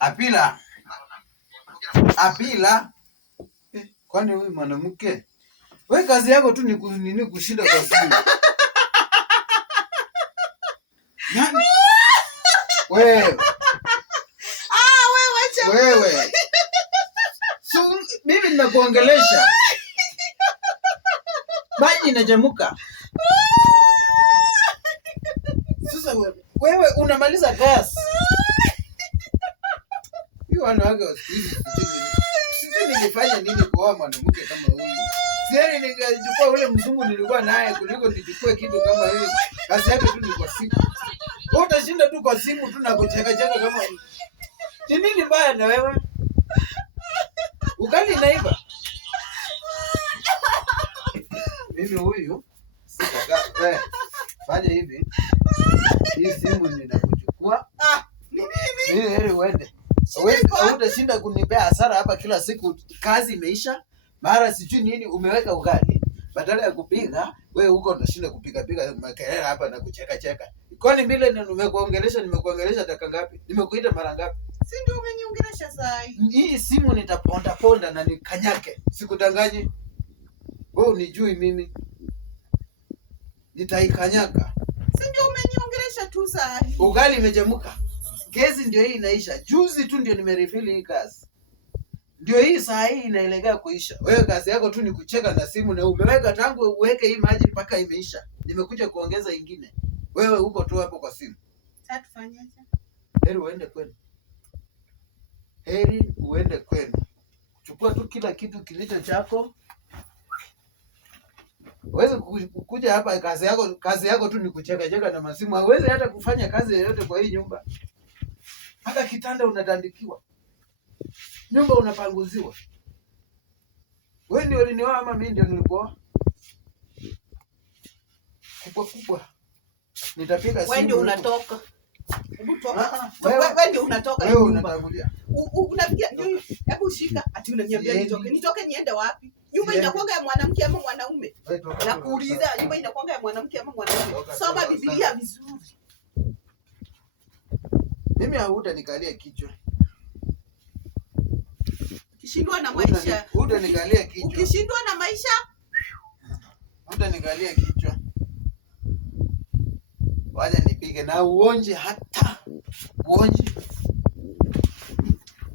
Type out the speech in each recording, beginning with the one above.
Apila. Apila. Kwani huyu mwanamke? Wewe kazi yako tu ni kushinda kwa simu. Nani? Wewe. Wewe. So, mimi ninakuongelesha. Maji inachemuka. Sasa wewe unamaliza gas. Hiyo wanawake sijui nilifanya nini kwa mwanamke kama huyu. Sieni ningechukua ule mzungu nilikuwa naye kuliko nichukue kitu kama hiyo. Kazi yake tu ni kwa simu. Wewe utashinda tu kwa simu tu na kucheka kama hivi. Ni nini mbaya na wewe? Ugali naiba. Mimi huyu sitaka wewe. Fanya hivi. Hii simu ninakuchukua. Ni nini? Heri uende. Wewe utashinda kunipea hasara hapa kila siku. Kazi imeisha. Mara sijui nini umeweka ugali. Badala ya kupiga, wewe huko unashinda kupiga makelele hapa na kucheka. Kwani vile nimekuongelesha dakika ngapi? Nimekuita mara ngapi? Si ndio umeniongelesha saa hii. Hii simu nitaponda na nikanyake. Sikudanganyi. Wewe unijui mimi. Nitaikanyaka. Si ndio umeniongelesha tu saa hii. Ugali imechemuka. Kesi ndio hii inaisha. Juzi tu ndio nimerefili hii kazi. Ndio hii saa hii inaelekea kuisha. Wewe kazi yako tu ni kucheka na simu na umeweka tangu uweke hii maji mpaka imeisha. Nimekuja kuongeza ingine. Wewe uko tu hapo kwa simu. Sasa tufanyaje? Heri uende kwenu. Chukua tu kila kitu kilicho chako. Uweze kuja hapa kazi yako tu ni kucheka na masimu. Hauwezi hata kufanya kazi yoyote kwa hii nyumba. Hata kitanda unatandikiwa. Nyumba unapanguziwa. Wewe ndio ulinioa ama mimi ndio nilikuoa? Kubwa. Nitapiga simu. Wewe ndio unatoka. Hebu toka. Wewe ndio unatoka. Wewe unatangulia. Unafikia hebu shika ati unaniambia nitoke. Nitoke niende wapi? Nyumba inakuanga ya mwanamke ama mwanaume? Nakuuliza, nyumba inakuanga ya mwanamke ama mwanaume? Soma Biblia vizuri. Mimi hautanikalia kichwa. Ukishindwa na maisha. Utanikalia kichwa. Ukishindwa na maisha, utanikalia kichwa. Wacha nipige na uonje hata. Uonje.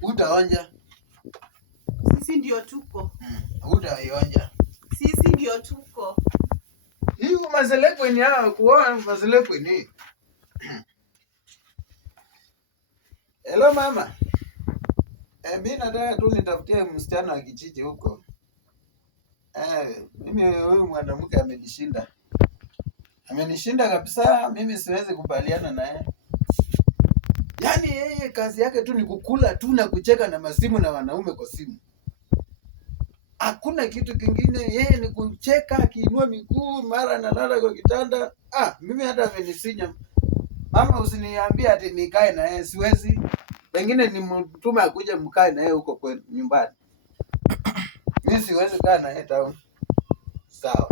Utaonja. Sisi ndio tuko. Utaionja. Sisi ndio tuko. Hii mazelepo ni hao kuoa mazelepo ni. Hello mama. Mimi nataka tu nitafutie msichana wa kijiji huko. Mimi huyu mwanamke amenishinda. Amenishinda kabisa, mimi siwezi kubaliana naye. Yaani yeye kazi yake tu ni kukula tu na kucheka na masimu na wanaume kwa simu. Hakuna kitu kingine, yeye ni kucheka, akiinua miguu, mara analala kwa kitanda. Mimi hata amenisinya. Mama usiniambie ati nikae na yeye, siwezi. Pengine ni mtume akuja mkae na yeye huko kwenu nyumbani. Mimi siwezi kaa na yeye town. Sawa.